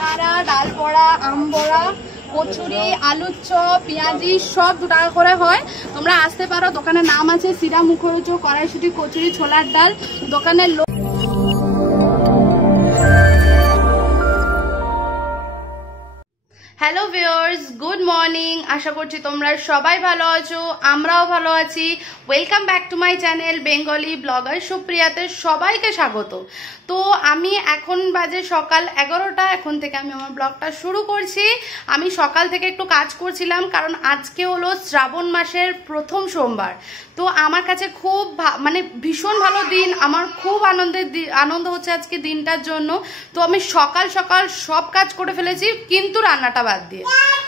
সিঙ্গারা, ডাল বড়া, আম বড়া, কচুরি, আলুর চপ, পেঁয়াজি সব 2 টাকা করে হয়। তোমরা আসতে পারো। দোকানের নাম আছে সিরা মুখরোচক কড়াইশুঁটি কচুরি ছোলার ডাল। দোকানের হ্যালো ভিউয়ার্স, গুড মর্নিং। আশা করছি তোমরা সবাই ভালো আছো, আমরাও ভালো আছি। Welcome back to my channel Bengali blogger সুপ্রিয়াতে সবাইকে স্বাগত। তো আমি এখন বাজে সকাল 11টা। এখন থেকে আমি আমার ব্লগটা শুরু করছি। আমি সকাল থেকে একটু কাজ করছিলাম, কারণ আজকে হলো শ্রাবণ মাসের প্রথম সোমবার। তো আমার কাছে খুব ভীষণ ভালো দিন, আমার খুব আনন্দ হচ্ছে আজকে দিনটার জন্য। তো আমি সকাল সকাল সব কাজ করে ফেলেছি, কিন্তু রান্নাটা বাদ দিয়ে।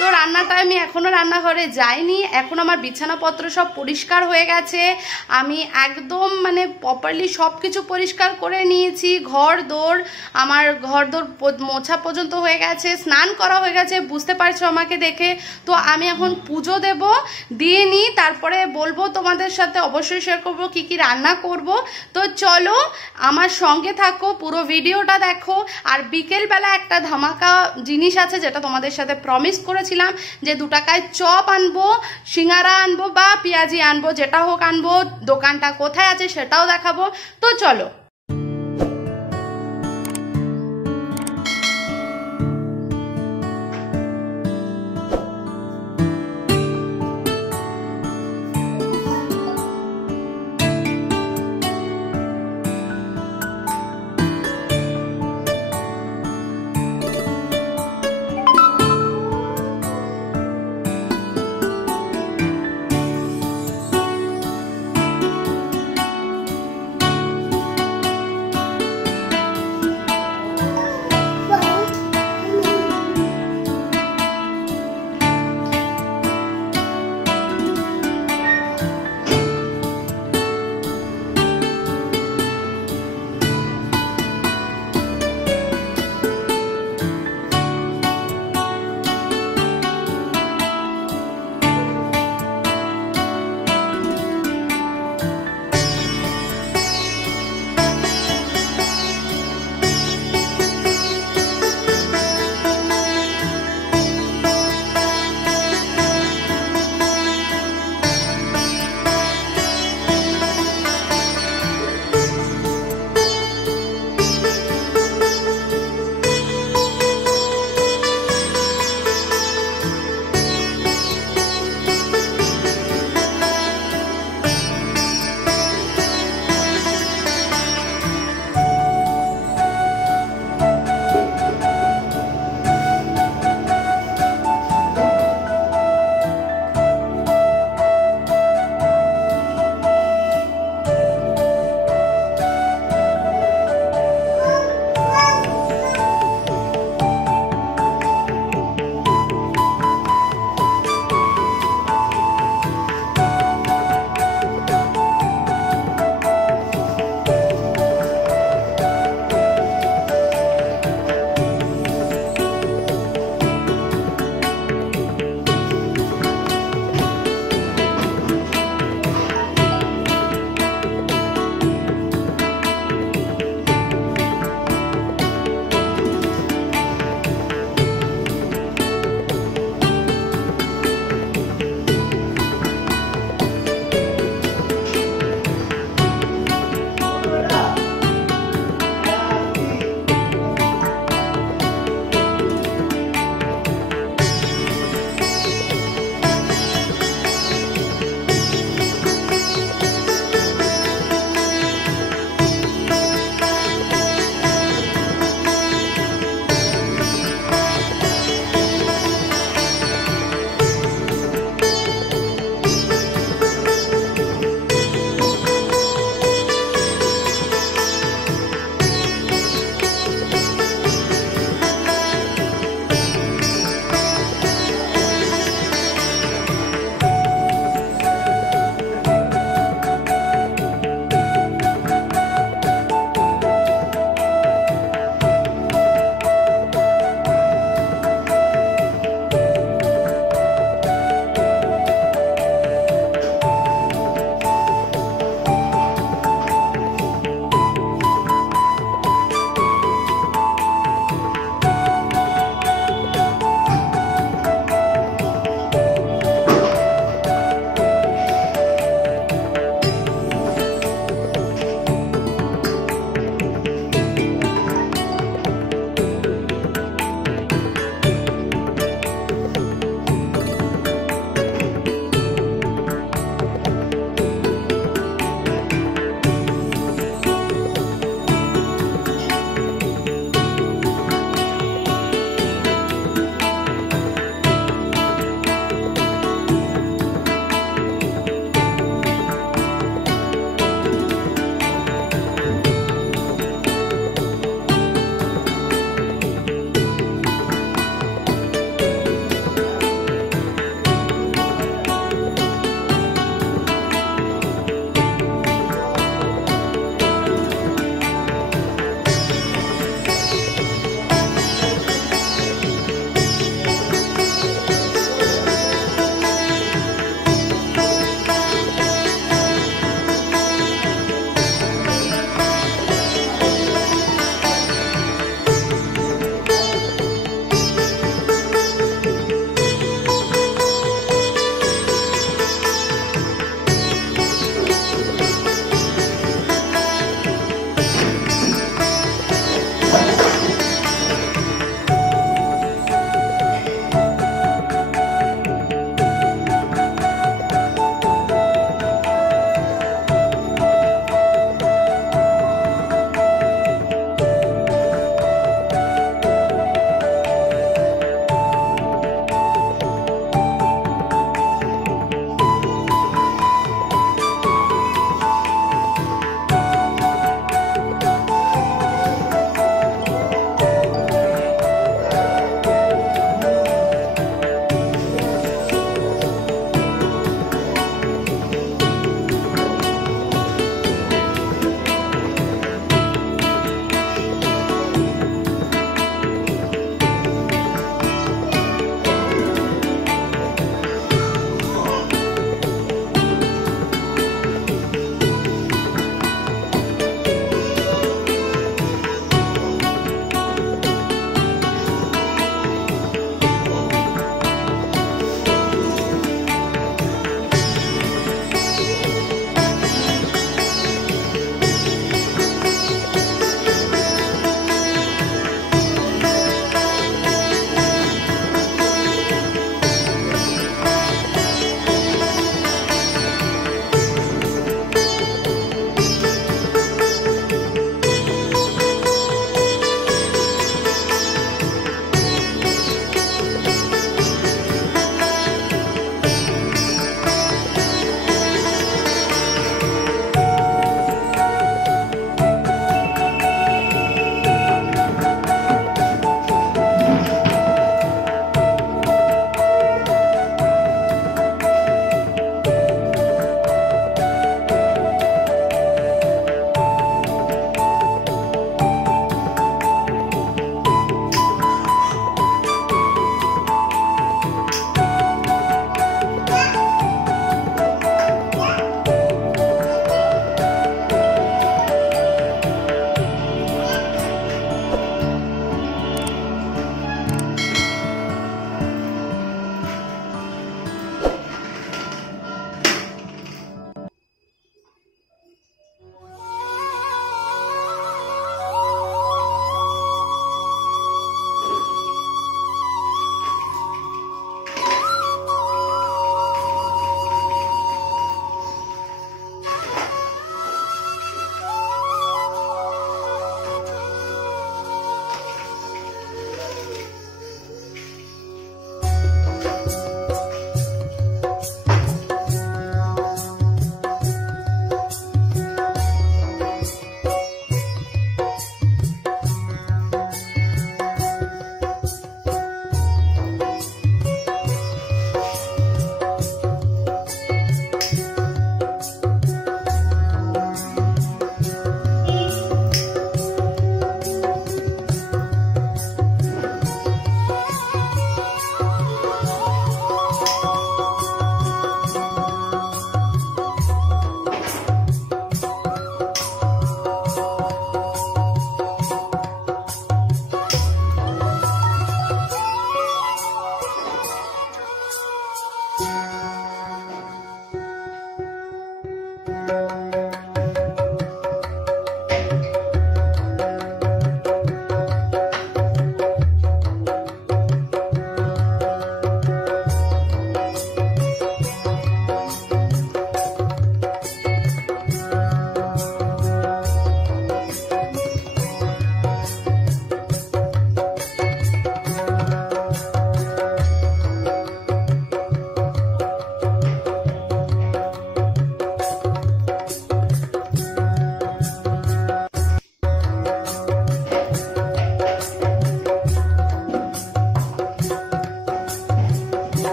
তো রান্নাটা আমি এখনো রান্নাঘরে যাইনি। এখন আমার বিছানাপত্র সব পরিষ্কার হয়ে গেছে। আমি একদম প্রপারলি সব কিছু পরিষ্কার করে নিয়েছি। আমার ঘর দোর মোছা পর্যন্ত হয়ে গেছে, স্নান করা হয়ে গেছে, বুঝতে পারছো আমাকে দেখে। তো আমি এখন পুজো দেব, দিয়ে নিই, তারপরে বলবো তোমাদের সাথে, অবশ্যই শেয়ার করবো কি কি রান্না করব। তো চলো আমার সঙ্গে থাকো, পুরো ভিডিওটা দেখো। আর বিকেলবেলা একটা ধামাকা জিনিস আছে, যেটা তোমাদের সাথে প্রমিস করেছিলাম, যে 2 টাকায় চপ আনবো, সিঙ্গারা আনবো বা পেঁয়াজি আনবো, যেটা হোক আনবো। দোকানটা কোথায় আছে সেটাও দেখাবো। তো চলো।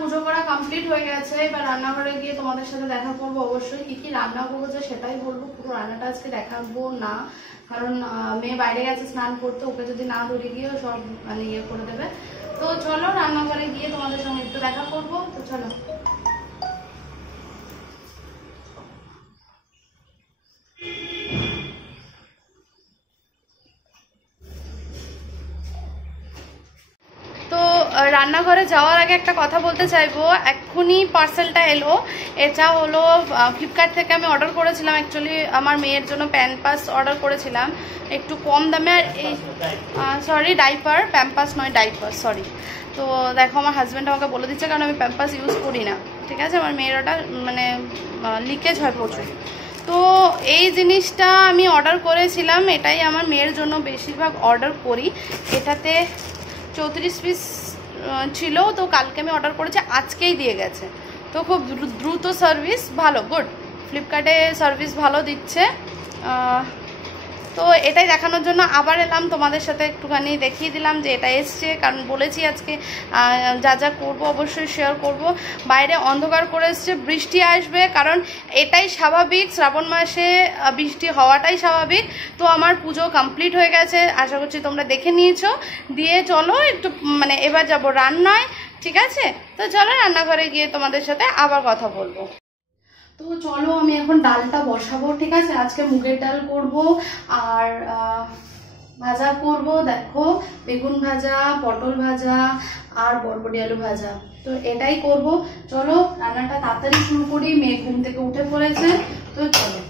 পুজো করা কমপ্লিট হয়ে গেছে। এবার রান্নাঘরে গিয়ে তোমাদের সাথে দেখা করবো। অবশ্যই কি কি রান্না করবো সেটাই বলবো, পুরো রান্নাটা আজকে দেখাবো না, কারণ মেয়ে বাইরে গেছে স্নান করতে, ওকে যদি না ধরে গিয়ে সব মানে ইয়ে করে দেবে। তো চলো রান্নাঘরে গিয়ে তোমাদের সঙ্গে একটু দেখা করবো। তো চলো। রান্নাঘরে যাওয়ার আগে একটা কথা বলতে চাইবো, এক্ষুনি পার্সেলটা এলো। এটা হলো ফ্লিপকার্ট থেকে আমি অর্ডার করেছিলাম, অ্যাকচুয়ালি আমার মেয়ের জন্য প্যাম্পাস অর্ডার করেছিলাম একটু কম দামে। আর এই সরি ডাইপার, প্যাম্পাস নয় ডাইপার, সরি। তো দেখো আমার হাজব্যান্ড আমাকে বলে দিচ্ছে, কারণ আমি প্যাম্পাস ইউজ করি না, ঠিক আছে, আমার মেয়ের ওটা মানে লিকেজ হয় প্রচুর। তো এই জিনিসটা আমি অর্ডার করেছিলাম, এটাই আমার মেয়ের জন্য বেশিরভাগ অর্ডার করি। এটাতে 34 পিস ছিল, তো কালকে আমি অর্ডার করেছি, আজকেই দিয়ে গেছে। তো খুব দ্রুত সার্ভিস, ভালো, গুড। ফ্লিপকার্টে সার্ভিস ভালো দিচ্ছে। তো এটাই দেখানোর জন্য আবার এলাম, তোমাদের সাথে একটুখানি দেখিয়ে দিলাম যে এটা এসছে, কারণ বলেছি আজকে যা যা করবো অবশ্যই শেয়ার করব। বাইরে অন্ধকার করে এসছে, বৃষ্টি আসবে, কারণ এটাই স্বাভাবিক, শ্রাবণ মাসে বৃষ্টি হওয়াটাই স্বাভাবিক। তো আমার পুজো কমপ্লিট হয়ে গেছে, আশা করছি তোমরা দেখে নিয়েছো। দিয়ে চলো একটু মানে এবার যাব রান্নায়, ঠিক আছে? তো চলো রান্নাঘরে গিয়ে তোমাদের সাথে আবার কথা বলবো। তো চলো আমি এখন ডালটা বসাবো, ঠিক আছে? আজকে মুগের ডাল করব আর ভাজা করব, দেখো বেগুন ভাজা, পটল ভাজা আর বরবটি আলু ভাজা। তো এটাই করব। চলো রান্নাটা তাড়াতাড়ি শুরু করি, মেয়ে ঘুম থেকে উঠে পড়েছে। তো চলো।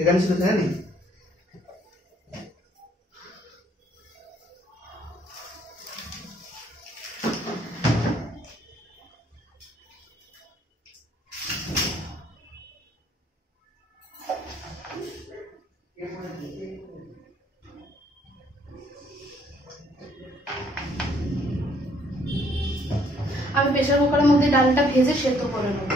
এখানে ছিল জানি আমি প্রেসার কুকারের মধ্যে ডালটা ভেজে সেদ্ধ করে নেব।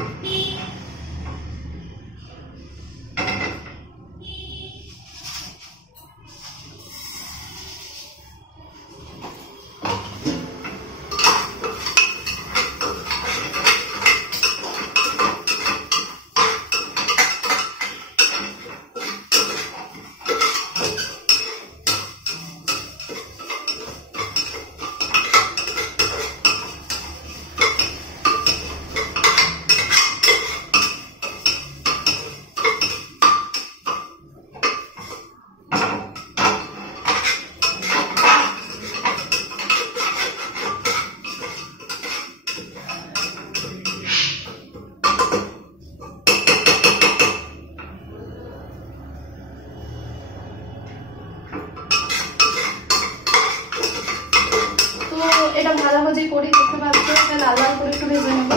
ভাজাভুজি করি, দেখতে পাচ্ছ লাল লাল করে একটু ভেজে নেব।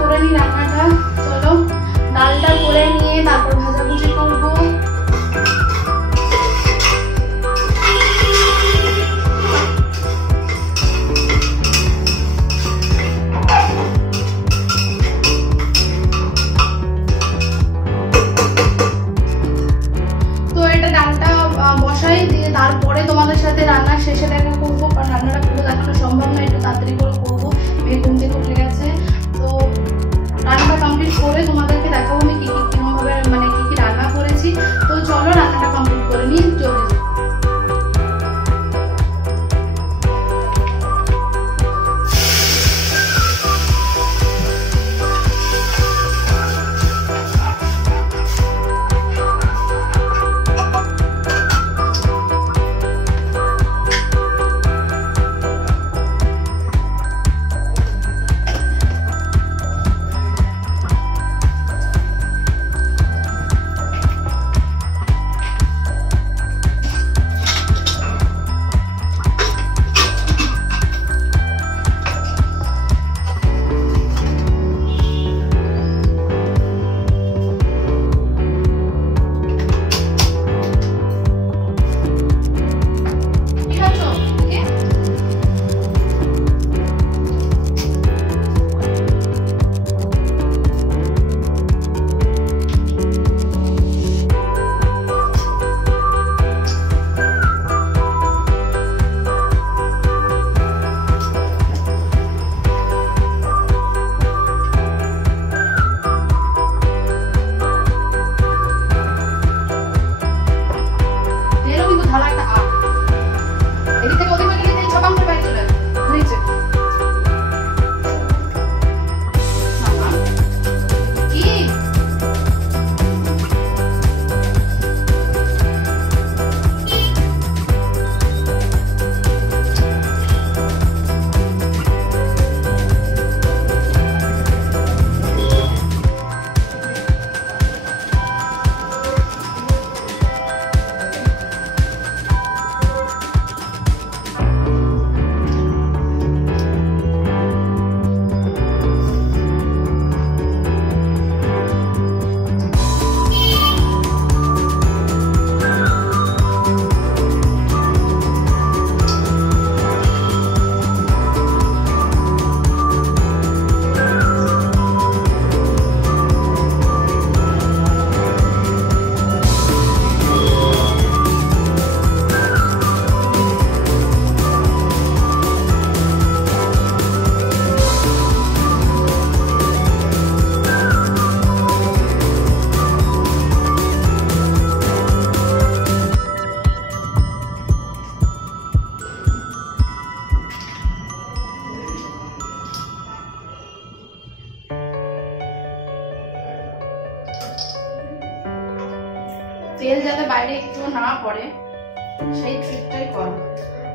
করে নি রান্নাটা, চলো ডালটা করে নিয়ে তারপর ভাজাভুজি করবো। তো এটা ডালটা বসাই দিয়ে তারপরে তোমাদের সাথে রান্নার শেষে দেখা করবো, কারণ রান্নাটা পুরো দেখানো সম্ভব না, একটু তাড়াতাড়ি করে করবো, ঘুম থেকে উঠে গেছে। তো রান্নাটা কমপ্লিট করে তোমাদেরকে দেখাবো আমি কিভাবে মানে কি রান্না করেছি। তো চলো রান্নাটা কমপ্লিট করে নিয়ে চলে যাই। তেল যাতে বাইরে একটু না পড়ে সেই ট্রিকটাই করো।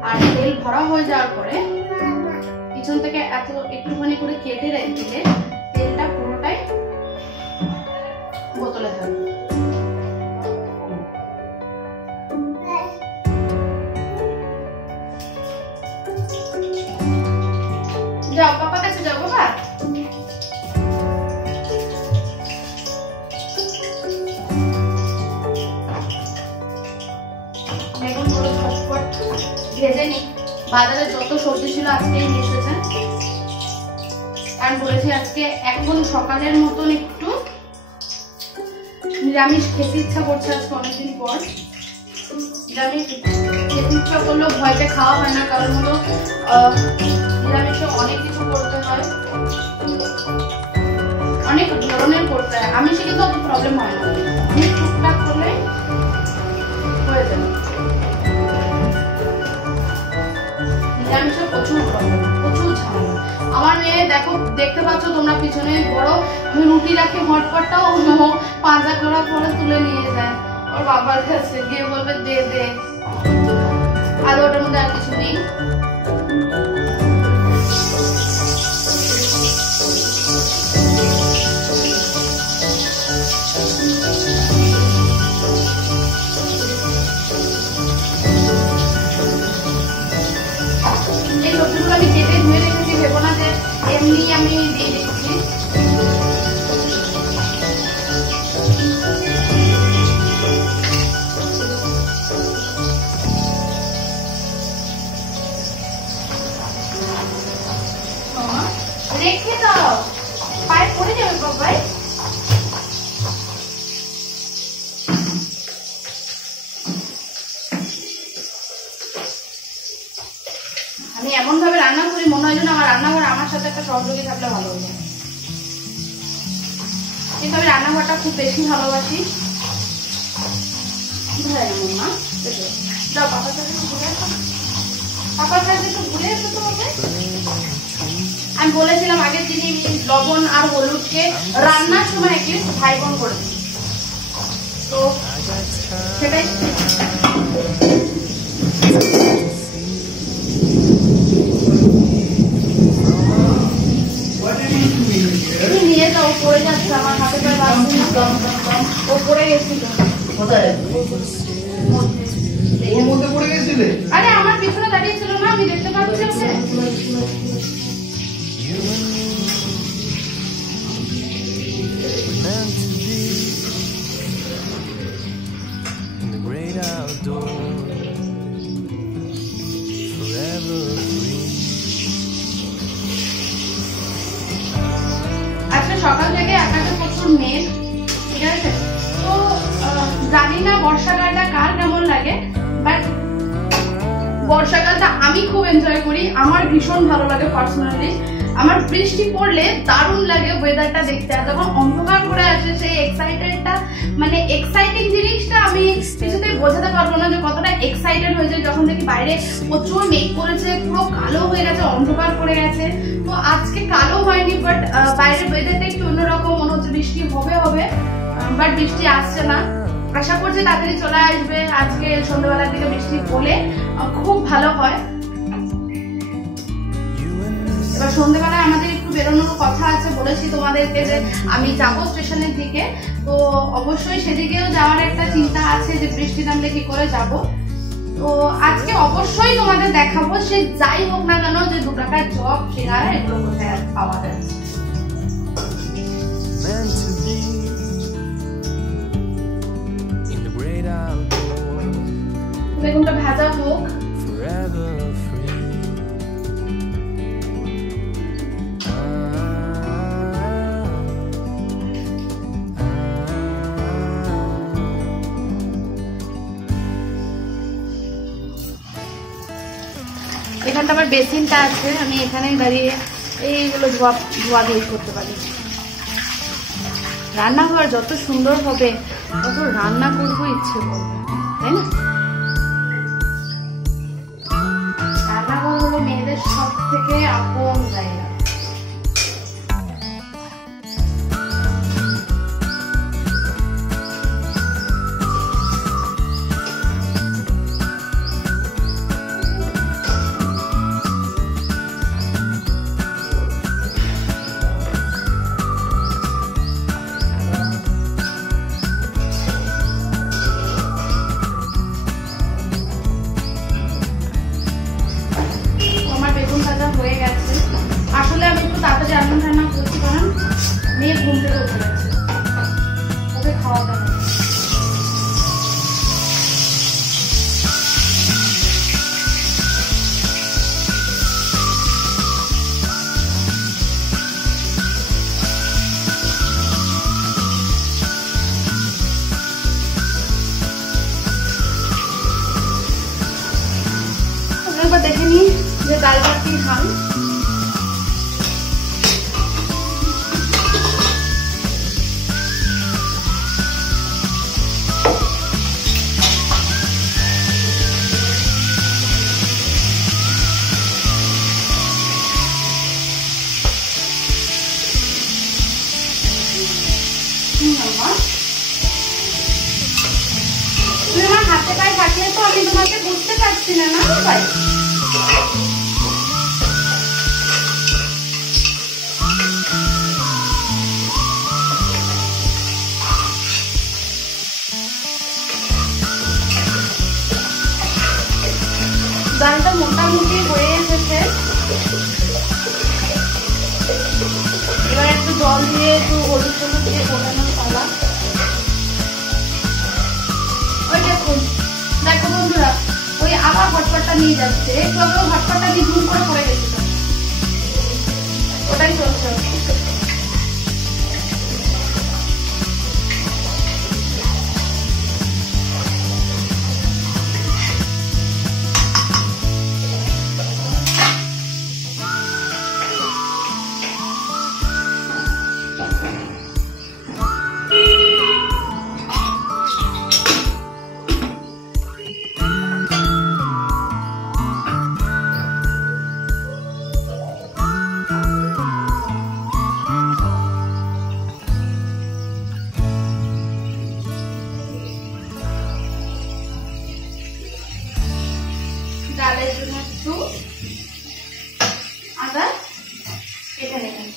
আর তেল ভরা হয়ে যাওয়ার পরে পিছন থেকে একটুখানি করে কেটে দিলে তেলটা পুরোটাই বোতলে থাকবে। যাও পাপা কাছে যাও বাবা। ভেজে নি, বাজারে যত সবজি ছিল আজকেই নিয়ে এসেছে, কারণ বলেছি আজকে এখন সকালের মতন একটু নিরামিষ খেতে ইচ্ছা করছে আজকে অনেকদিন পর। নিরামিষ খেতে ইচ্ছা করলেও ভয়তে খাওয়া হয় না, কারণ হলো নিরামিষে অনেক কিছু করতে হয়, অনেক ধরনের করতে হয়। আমিষে কিন্তু অত প্রবলেম হয় না, আমি টুকটাক করলে হয়ে যাবে। নিরামিষে প্রচুর প্রবলেম, প্রচুর ঝামেলা। আমার মেয়ে দেখো, দেখতে পাচ্ছ তোমরা পিছনে বড়, আমি রুটি রাখি হটপটটাও পাঁজা করা পরে তুলে নিয়ে যায় ওর বাবার কাছে, গিয়ে বলবে দে দে। আর ওটার মধ্যে আর কিছু নেই। এই সবজিগুলো আমি কেটে ধুয়ে রেখেছি, ভেবো না যে এমনি আমি দিয়ে দিচ্ছি। রেখে দাও, পায়ে পড়ে যাবে বাবাই। আমি এমন ভাবে রান্না করি, মনে হয় যেন আমার রান্নাঘর আমার সাথে একটা সহযোগী থাকলে ভালো হতো, কিন্তু আমি রান্নাঘরটা খুব বেশি ভালোবাসি। পাপার কাছে ঘুরে আসো, পাপার কাছে একটু ঘুরে আসো তোমাকে। আমি বলেছিলাম আগের দিনই লবণ আর হলুদকে রান্নার সময় একটু ভাই বোন করে দিই, তো সেটাই নিয়ে যাও। পড়ে যাচ্ছে আমার হাতে পায়ে বাঁধছে, ও পড়ে গেছিল। আরে আমার পিছনে দাঁড়িয়ে ছিল না, আমি দেখতে পাচ্ছি ওকে। আজকে সকাল থেকে আকাশে প্রচুর মেঘ, ঠিক আছে? তো জানি না বর্ষাকালটা কার কেমন লাগে, বাট বর্ষাকালটা আমি খুব এনজয় করি, আমার ভীষণ ভালো লাগে পার্সোনালি। আমার বৃষ্টি পড়লে দারুণ লাগে ওয়েদারটা দেখতে, আর যখন অন্ধকার করে আসে সেই এক্সাইটেডটা, মানে এক্সাইটিং জিনিসটা আমি কিছুতেই বোঝাতে পারবো না যে কতটা এক্সাইটেড হয়ে যায় যখন দেখি বাইরে প্রচুর মেঘ করেছে, পুরো কালো হয়ে গেছে, অন্ধকার পড়ে গেছে। তো আজকে কালো হয়নি, বাট বাইরের ওয়েদারটা একটু অন্যরকম, মনে হচ্ছে বৃষ্টি হবে হবে, বাট বৃষ্টি আসছে না। আশা করছি তাড়াতাড়ি চলে আসবে, আজকে সন্ধ্যাবেলার দিকে বৃষ্টি পড়লে খুব ভালো হয়। এবার সন্ধ্যাবেলায় আমাদের একটু বেরোনোর কথা আছে, বলেছি তোমাদেরকে যে আমি যাবো স্টেশনের দিকে, তো অবশ্যই সেদিকেও যাওয়ার একটা চিন্তা আছে যে বৃষ্টি নামলে কি করে যাব। তো আজকে অবশ্যই তোমাদের দেখাবো, সে যাই হোক না কেন, যে 2 টাকার চপ সিঙ্গারা এগুলো কোথায় পাওয়া যাচ্ছে। বেগুনটা ভাজা হোক। এখানটা আমার বেসিনটা আছে, আমি এখানেই দাঁড়িয়ে এইগুলো ধোয়া ধুই করতে পারি। রান্নাঘর যত সুন্দর হবে তত রান্না করবো ইচ্ছে করবে, তাই না? রান্নাঘর হলো মেয়েদের সব থেকে আপন জায়গা। হয়ে গেছে, আসলে আমি একটু তাড়াতাড়ি রান্না করছি, কারণ মেয়ে ঘুম থেকে উঠে গেছে, ওকে খাওয়াতে হবে। একবার দেখে নিই যে ডালটা কি খান। তুমি আমার হাতে পায়ে থাকলে তো আমি তোমাকে বুঝতে পারছি না, না ভাই? ডালটা মোটামুটি হয়ে এসেছে। এবার একটু জল দিয়ে একটু হলুদ টলুদ দিয়ে ফোটানোর পালা। ওই দেখুন, দেখো বন্ধুরা, ওই আবার হটপটটা নিয়ে যাচ্ছে। একটু আগেও হটপটটা নিয়ে ধুম করে পড়ে গেছিল, ওটাই চলছে। ডালের জন্য একটু আদা কেটে নেবেন।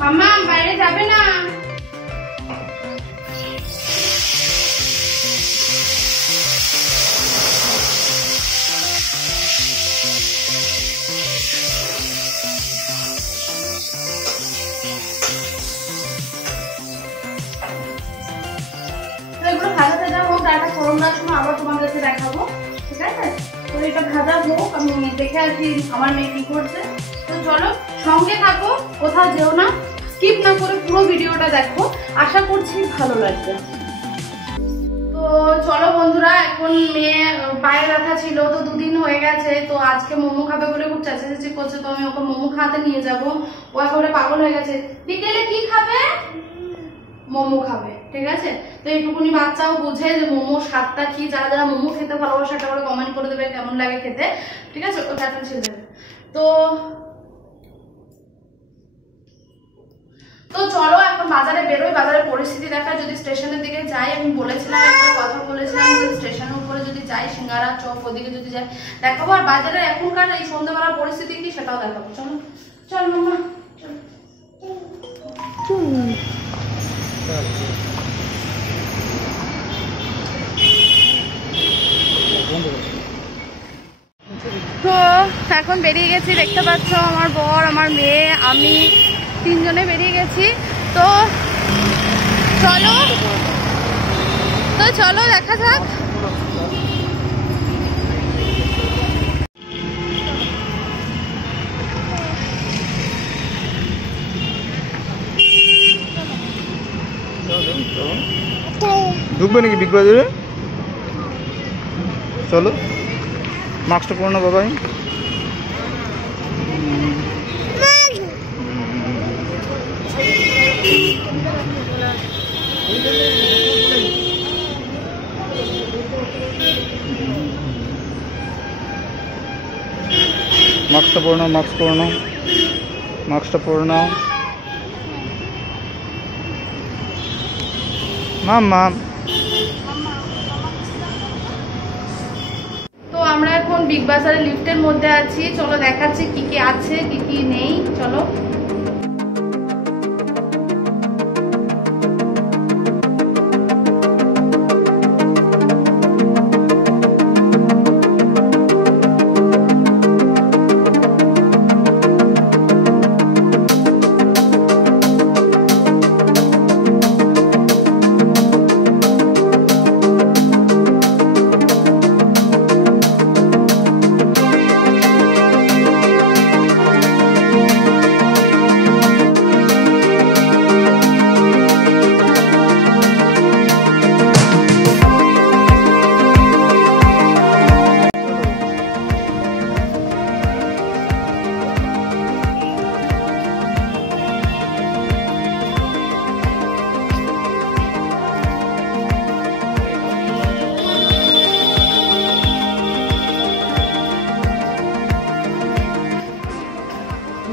মাম্মা বাইরে যাবে না? এগুলো ভাজা ভাজা হোক, ডালটা ফোড়ন দেওয়ার সময় আবার তোমার কাছে দেখাবো, ঠিক আছে? তো এটা ভাজা হোক, আমি দেখে আসি আমার মেয়ে কি করছে। তো চলো সঙ্গে থাকো, কোথাও যেও না, স্কিপ না করে পুরো ভিডিওটা দেখো, আশা করছি ভালো লাগবে। তো চলো বন্ধুরা, এখন মেয়ে পায়ে ব্যথা ছিল তো 2 দিন হয়ে গেছে, তো আজকে মোমো খাবে বলে খুব চেঁচামেচি করছে, তো আমি ওকে মোমো খাওয়াতে নিয়ে যাবো। ও একেবারে পাগল হয়ে গেছে, বিকেলে কি খাবে? মোমো খাবে, ঠিক আছে? তো এইটুকুনি বাচ্চাও বোঝে যে মোমো স্বাদটা কি। যারা যারা মোমো খেতে ভালোবাসে একটা করে কমেন্ট করে দেবে কেমন লাগে খেতে, ঠিক আছে? ও খেতে ছেড়ে দেবে। তো চলো এখন বাজারে বেরোই, বাজারের পরিস্থিতি দেখা। যদি স্টেশনের দিকে যাই, আমি বলেছিলাম একটা কথা বলেছিলাম যে স্টেশনের উপরে যদি যাই, সিঙ্গারা চপ ওদিকে যদি যাই দেখাবো, আর বাজারে এখনকার এই সন্ধ্যাবেলার পরিস্থিতি কি সেটাও দেখাবো। চলো চল মামা, চলো। তো এখন বেরিয়ে গেছি, দেখতে পাচ্ছ আমার বর, আমার মেয়ে, আমি 3 জনে বেরিয়ে গেছি। তো চলো দেখা যাক। ঢুকবে নাকি বিগ বাজারে? চলো, মাস্কটা পরে না বাবাই। মাস্কটা পরে নাও, মাস্ক পরে নাও, মাস্কটা পরে নাও। মাম্মা। তো আমরা এখন বিগ বাজারের লিফটের মধ্যে আছি, চলো দেখাচ্ছি কি কি আছে কি কি নেই, চলো।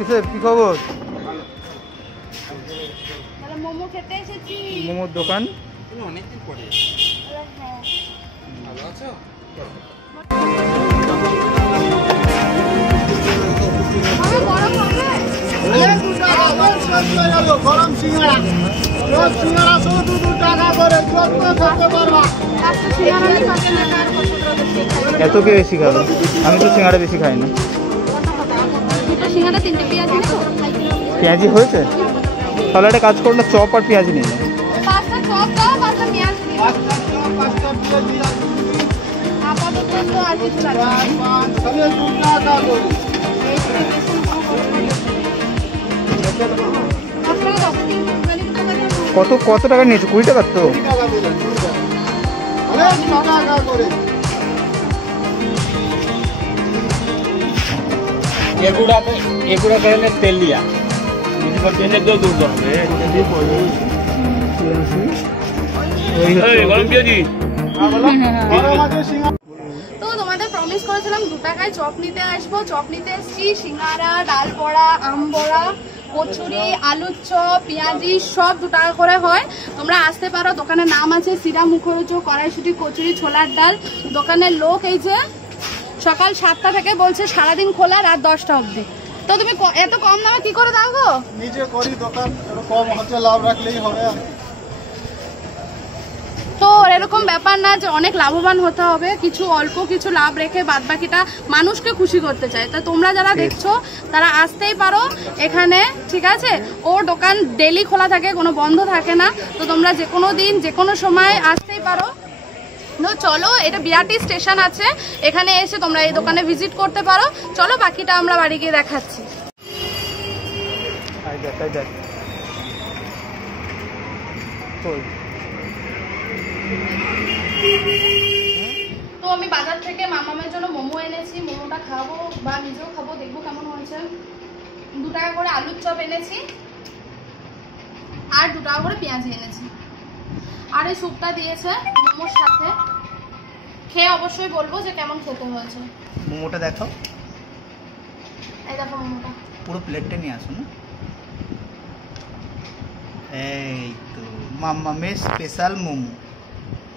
কিসের কি খবর? তাহলে মোমো খেতে এসেছি। মোমোর দোকান। অনেকদিন পরে হ্যাঁ, ভালো আছো? আমার গরম হবে। গরম সিঙ্গাড়া সিঙ্গাড়া শুধু 2 টাকা করে যত খেতে পারবা। একটা সিঙ্গারা নিয়ে পাকে না কার কত বেশি খাই। এত কে বেশি খাবে? আমি তো সিঙ্গাড়া বেশি খাই না। দুটো সিঙ্গারা 3টে পেঁয়াজ নেবো। পেঁয়াজি হয়েছে? তাহলে একটা কাজ করো না, চপ আর পেঁয়াজি নিয়ে নাও। 5টা চপ দাও, 5টা পেঁয়াজ দিও। 5টা পেঁয়াজি আর আপাতত তো আর কিছু লাগবে না। 5 তাহলে 2 টাকা করে। কত টাকা নিয়েছো? 20 টাকা তো। 20 টাকা দিলেন 20 টাকা। আরে 2 টাকা করে। এগুড়া করে তেল দিয়া তেলের জল দুধ হবে গরম পেঁয়াজি। গরম আছে সিঙ্গাড়া। তো তোমাদের প্রমিস করেছিলাম 2 টাকায় চপ নিতে আসবো। চপ নিতে এসেছি। সিঙ্গারা, ডাল বড়া, আম বড়া, কচুরি, আলুর চপ, পেঁয়াজি সব 2 টাকা করে হয়। তোমরা আসতে পারো। দোকানের নাম আছে সিরা মুখরোচক কড়াইশুঁটি কচুরি ছোলার ডাল। দোকানের লোক এই যে সকাল 7টা থেকে বলছে সারাদিন খোলা, রাত 10টা অবধি। তো তুমি এত কম দামে কি করে দাও গো? নিজে করি দোকান, একটু কম হচ্ছে, লাভ রাখলেই হবে। আর তো এরকম ব্যাপার না যে অনেক লাভবান হতে হবে, কিছু অল্প কিছু লাভ রেখে বাদবাকিটা মানুষকে খুশি করতে চাই। তো তোমরা যারা দেখছো তারা আসতেই পারো এখানে, ঠিক আছে? ওর দোকান ডেলি খোলা থাকে, কোনো বন্ধ থাকে না। তো তোমরা যে কোনো দিন যে কোনো সময় আসতেই পারো। তো চলো, এটা বিরাটি স্টেশন আছে, এখানে এসে তোমরা এই দোকানে ভিজিট করতে পারো। চলো বাকিটা আমরা বাড়ি গিয়ে দেখাচ্ছি। তো আমি বাজার থেকে মামামের জন্য মোমো এনেছি। মোমোটা খাবো বা নিজেও খাবো, দেখবো কেমন হয়েছে। 2 টাকা করে আলুর চপ এনেছি আর 2 টাকা করে পেঁয়াজি এনেছি। আর এই স্যুপটা দিয়েছে মোমোর সাথে। খেয়ে অবশ্যই বলবো যে কেমন খেতে হয়েছে। মোমোটা দেখাও। এই দেখো মোমোটা। পুরো প্লেটটা নিয়ে আসো না। এই তো মাম্মামের স্পেশাল মোমো।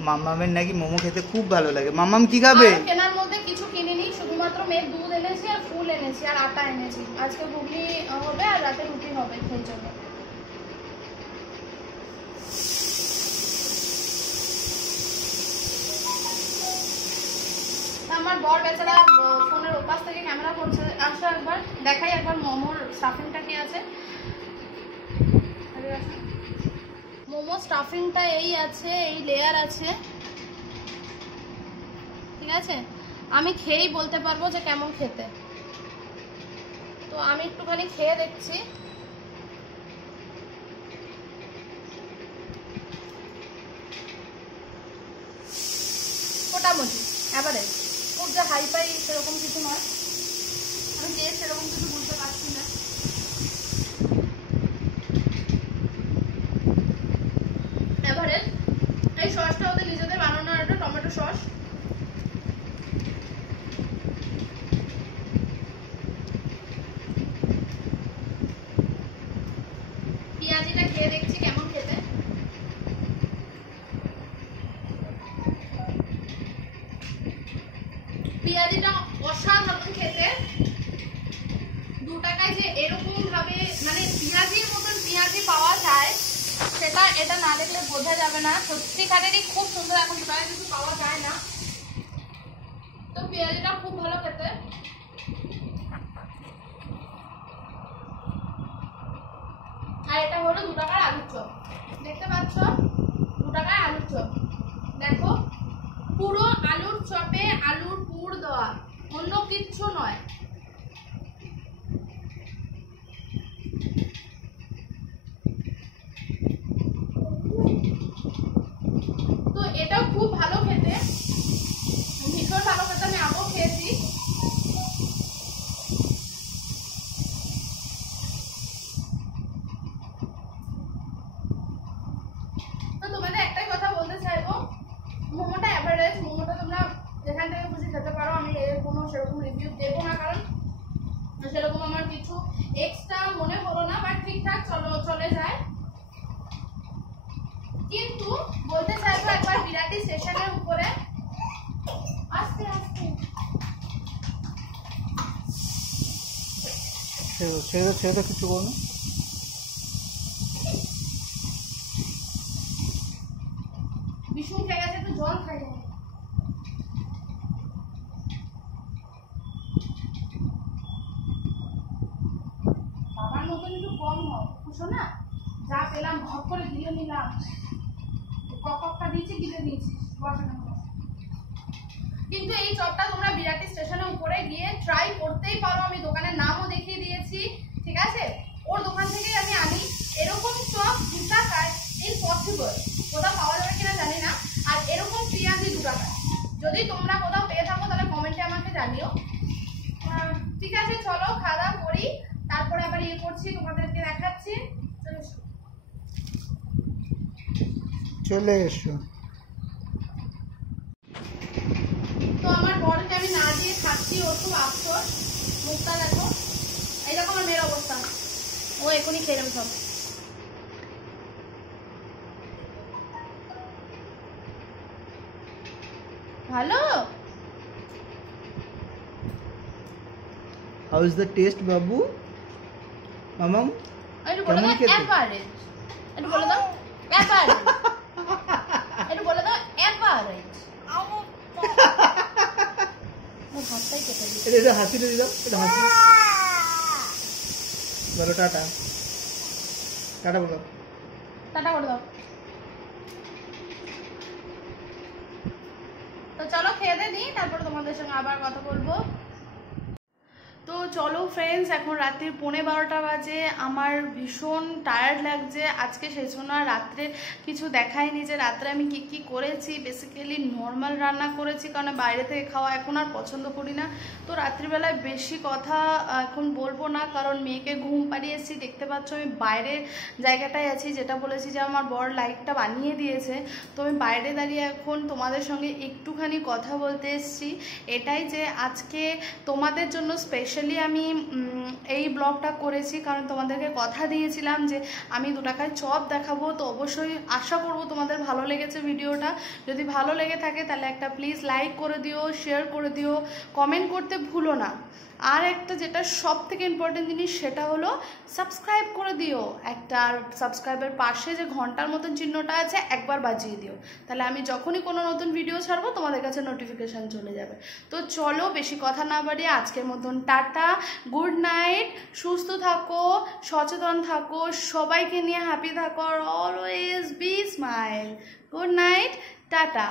মাম্মামের নাকি মোমো খেতে খুব ভালো লাগে। মাম্মাম কি খাবে? আর কেনার মধ্যে কিছু কিনিনি, শুধুমাত্র মেয়ের দুধ এনেছি আর ফুল এনেছি আর আটা এনেছি। আজকে ঘুগনি হবে আর রাতে রুটি হবে সেই জন্য। আমার বর বেচারা ফোনের ওপাশ থেকে ক্যামেরা করছে। আসো একবার দেখাই, একবার মোমোর স্টাফিংটা কি আছে। মোমো স্টাফিংটা এই আছে, এই লেয়ার আছে, ঠিক আছে? আমি খেয়েই বলতে পারবো যে কেমন খেতে। তো আমি একটুখানি খেয়ে দেখছি। মোটামুটি এভারেজ, খুব যে হাই ফাই সেরকম কিছু নয়। আমি টেস্ট সেরকম কিছু বুঝতে পারছি না। এভারেজ। এই সসটা ওদের নিজেদের বানানো একটা টমেটো সস। পেঁয়াজিটা খেয়ে দেখছি কেমন খেতে। পেঁয়াজিটা অসাধারণ খেতে। 2 টাকায় যে এরকম ভাবে মানে পেঁয়াজির মতন পেঁয়াজি পাওয়া যায় সেটা এটা না দেখলে বোঝা যাবে না। সত্যিকারেরই খুব সুন্দর। এখন 2 টাকায় কিছু পাওয়া যায় না। তো পেঁয়াজিটা খুব ভালো খেতে। আর এটা হলো 2 টাকার আলুর চপ। দেখতে পাচ্ছ 2 টাকায় আলুর চপ। দেখো পুরো আলুর চপে আলুর পুর দেওয়া, অন্য কিচ্ছু নয়। তো এটাও খুব ভালো খেতে, ভীষণ ভালো খেতে। আমি আগেও খেয়েছি। তো তোমাদের একটাই কথা বলতে চাইবো, মোমোটা এভারেজ। মোমোটা তোমরা যেখান থেকে খুশি খেতে পারো। আমি এর কোনো সেরকম রিভিউ দেবো না, কারণ সেরকম আমার কিছু এক্সট্রা মনে হলো না, বাট ঠিকঠাক চলে যায়। কিন্তু বলতে চাইবো একবার বিরাটি স্টেশনের উপরে আস্তে আস্তে ছেড়ে কিছু করো না। ভীষণ খেয়ে গেছে, একটু জল খাই। বাবার মতন একটু কম হও, বুঝছো না? যা পেলাম ঘপ করে দিয়ে নিলাম, কপটা দিয়েছি গিলে দিয়েছি। কিন্তু এই চপটা তোমরা বিরাটি স্টেশনের উপরে গিয়ে ট্রাই করতেই পারো, আমি দোকানের নামও দেখিয়ে দিয়েছি, ঠিক আছে? ওর দোকান থেকেই আমি আনি। এরকম চপ 2 টাকায় ইম্পসিবল, কোথাও পাওয়া যাবে কিনা জানি না। আর এরকম পেঁয়াজি 2 টাকায়, যদি তোমরা কোথাও পেয়ে থাকো তাহলে কমেন্টে আমাকে জানিও। ঠিক আছে, চলো খাওয়া দাওয়া করি, তারপরে আবার ইয়ে করছি, তোমাদেরকে দেখাচ্ছি। চলে এসো। তো আমার বরকে আমি না দিয়ে খাচ্ছি, ওর খুব আফসোস। মুখটা দেখো, এইরকম আমার মেয়ের অবস্থা, ও এখনই খেয়ে নেবে সব। ভালো? হাউ ইজ দ্য টেস্ট বাবু? মামাম একটু বলে দাও এভারেজ, একটু বলে দাও এভারেজ, একটু বলে দাও এভারেজ। ও হাতটাই কেটে দিচ্ছে। এটা হাসিটা দিয়ে দাও, এটা হাসি বলো। টাটা টাটা বলো, টাটা করে দাও। তো চলো খেয়ে দিয়ে দিই, তারপরে তোমাদের সঙ্গে আবার কথা বলবো। তো চলো ফ্রেন্ডস, এখন রাত্রির 11:15 বাজে। আমার ভীষণ টায়ার্ড লাগছে আজকে, সেই জন্য রাত্রে কিছু দেখাইনি যে রাত্রে আমি কি কি করেছি। বেসিক্যালি নর্মাল রান্না করেছি, কারণ বাইরে থেকে খাওয়া এখন আর পছন্দ করি না। তো রাত্রিবেলায় বেশি কথা এখন বলবো না, কারণ মেয়েকে ঘুম পাড়িয়ে এসেছি। দেখতে পাচ্ছ আমি বাইরের জায়গাটায় আছি, যেটা বলেছি যে আমার বর লাইটটা বানিয়ে দিয়েছে। তো আমি বাইরে দাঁড়িয়ে এখন তোমাদের সঙ্গে একটুখানি কথা বলতে এসেছি। এটাই যে আজকে তোমাদের জন্য স্পেশালি আমি এই ব্লগটা করেছি, কারণ তোমাদেরকে কথা দিয়েছিলাম যে আমি 2 টাকায় চপ দেখাবো। তো অবশ্যই আশা করব তোমাদের ভালো লেগেছে ভিডিওটা। যদি ভালো লেগে থাকে তাহলে একটা প্লিজ লাইক করে দিও, শেয়ার করে দিও, কমেন্ট করতে ভুলো না। আর একটা যেটা সব থেকে ইম্পর্টেন্ট জিনিস, সেটা হলো সাবস্ক্রাইব করে দিও একটা। আর সাবস্ক্রাইবের পাশে যে ঘন্টার মতন চিহ্নটা আছে একবার বাজিয়ে দিও, তাহলে আমি যখনই কোনো নতুন ভিডিও ছাড়বো তোমাদের কাছে নোটিফিকেশান চলে যাবে। তো চলো বেশি কথা না বাড়িয়ে আজকের মতন টাটা, গুড নাইট, সুস্থ থাকো, সচেতন থাকো, সবাইকে নিয়ে হ্যাপি থাকো, আর always be smile. Good night, tata.